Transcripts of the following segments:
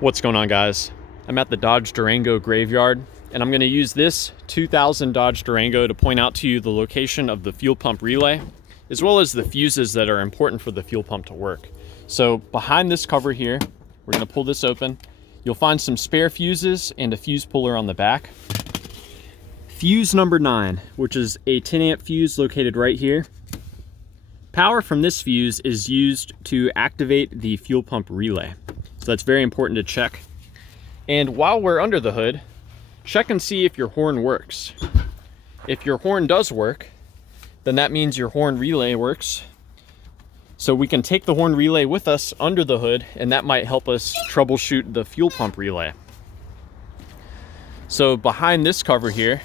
What's going on, guys? I'm at the Dodge Durango graveyard, and I'm going to use this 2000 Dodge Durango to point out to you the location of the fuel pump relay, as well as the fuses that are important for the fuel pump to work. So behind this cover here, we're going to pull this open. You'll find some spare fuses and a fuse puller on the back. Fuse number 9, which is a 10 amp fuse located right here. Power from this fuse is used to activate the fuel pump relay. So that's very important to check. And while we're under the hood, check and see if your horn works. If your horn does work, then that means your horn relay works. So we can take the horn relay with us under the hood, and that might help us troubleshoot the fuel pump relay. So behind this cover here,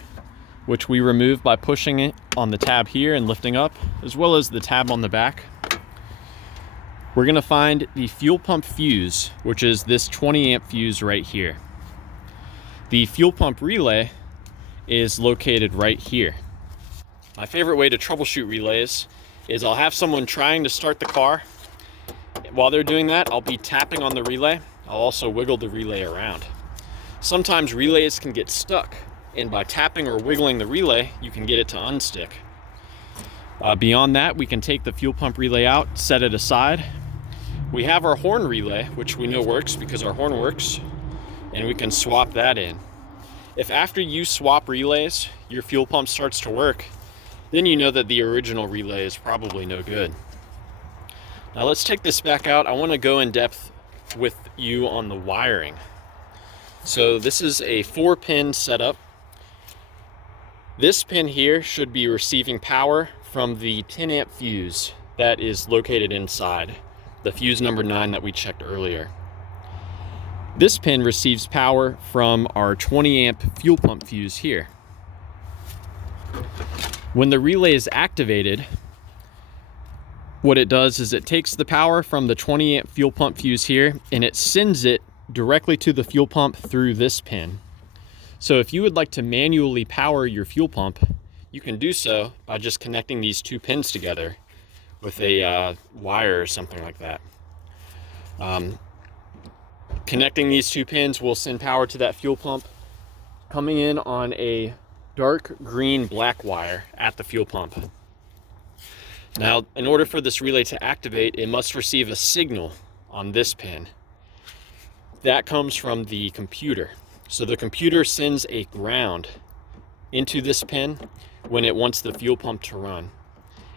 which we remove by pushing it on the tab here and lifting up, as well as the tab on the back, we're gonna find the fuel pump fuse, which is this 20 amp fuse right here. The fuel pump relay is located right here. My favorite way to troubleshoot relays is I'll have someone trying to start the car. While they're doing that, I'll be tapping on the relay. I'll also wiggle the relay around. Sometimes relays can get stuck, and by tapping or wiggling the relay, you can get it to unstick. Beyond that, we can take the fuel pump relay out, set it aside. We have our horn relay, which we know works because our horn works, and we can swap that in. If after you swap relays, your fuel pump starts to work, then you know that the original relay is probably no good. Now let's take this back out. I want to go in depth with you on the wiring. So this is a 4-pin setup. This pin here should be receiving power from the 10 amp fuse that is located inside, the fuse number 9 that we checked earlier. This pin receives power from our 20 amp fuel pump fuse here. When the relay is activated, what it does is it takes the power from the 20 amp fuel pump fuse here and it sends it directly to the fuel pump through this pin. So if you would like to manually power your fuel pump, you can do so by just connecting these 2 pins together with a wire or something like that. Connecting these 2 pins will send power to that fuel pump coming in on a dark green black wire at the fuel pump. Now, in order for this relay to activate, it must receive a signal on this pin. That comes from the computer. So the computer sends a ground into this pin when it wants the fuel pump to run.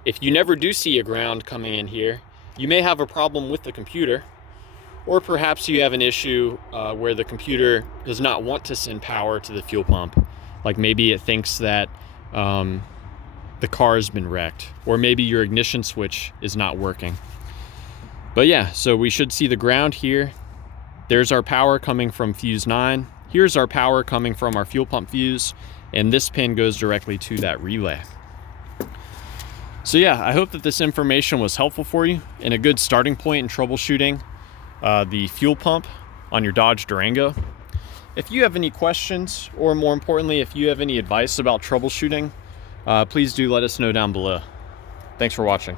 If you never do see a ground coming in here, you may have a problem with the computer, or perhaps you have an issue where the computer does not want to send power to the fuel pump. Like maybe it thinks that the car has been wrecked, or maybe your ignition switch is not working. But yeah, so we should see the ground here. There's our power coming from fuse 9. Here's our power coming from our fuel pump fuse, and this pin goes directly to that relay. So yeah, I hope that this information was helpful for you and a good starting point in troubleshooting the fuel pump on your Dodge Durango. If you have any questions, or more importantly, if you have any advice about troubleshooting, please do let us know down below. Thanks for watching.